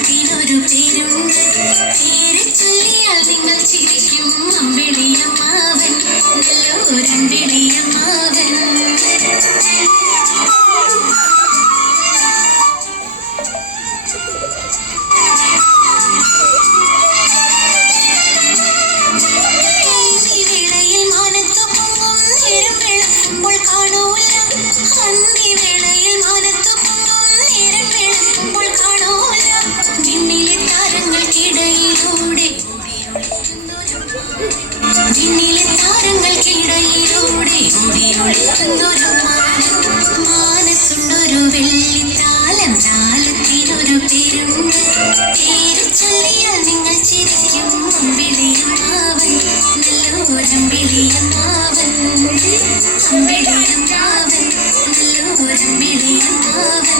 താരത്തിനൊരു പേരുണ്ട്. പേര് ചൊല്ലിയാൽ നിങ്ങൾ ചിരിക്കും. അമ്പിളിയമ്മാവൻ, നല്ലൊരമ്പിളിയമ്മാവൻ. വേളയിൽ മാനത്തു പൊങ്ങും നേരം വെളുക്കുമ്പോൾ കാണൂല. അന്തിവേളയിൽ മാനത്തു പൊങ്ങും നേരം വെളുക്കുമ്പോൾ കാണൂല. വിണ്ണിലെ താരങ്ങൾക്കിടയിലൂടെ വിണ്ണിലെ താരങ്ങൾക്കിടയിലൂടെ ഓടിയൊളിക്കുന്നൊരു മാനം. മാനത്തുണ്ടൊരു വെള്ളിത്താലം, താലത്തിനൊരു പേരുണ്ട്. പേര് ചൊല്ലിയാൽ നിങ്ങൾ ചിരിക്കും. അമ്പിളിയമ്മാവൻ, നല്ലൊരമ്പിളിയമ്മാവൻ. അമ്പിളിയമ്മാവൻ, നല്ലൊരമ്പിളിയമ്മാവൻ.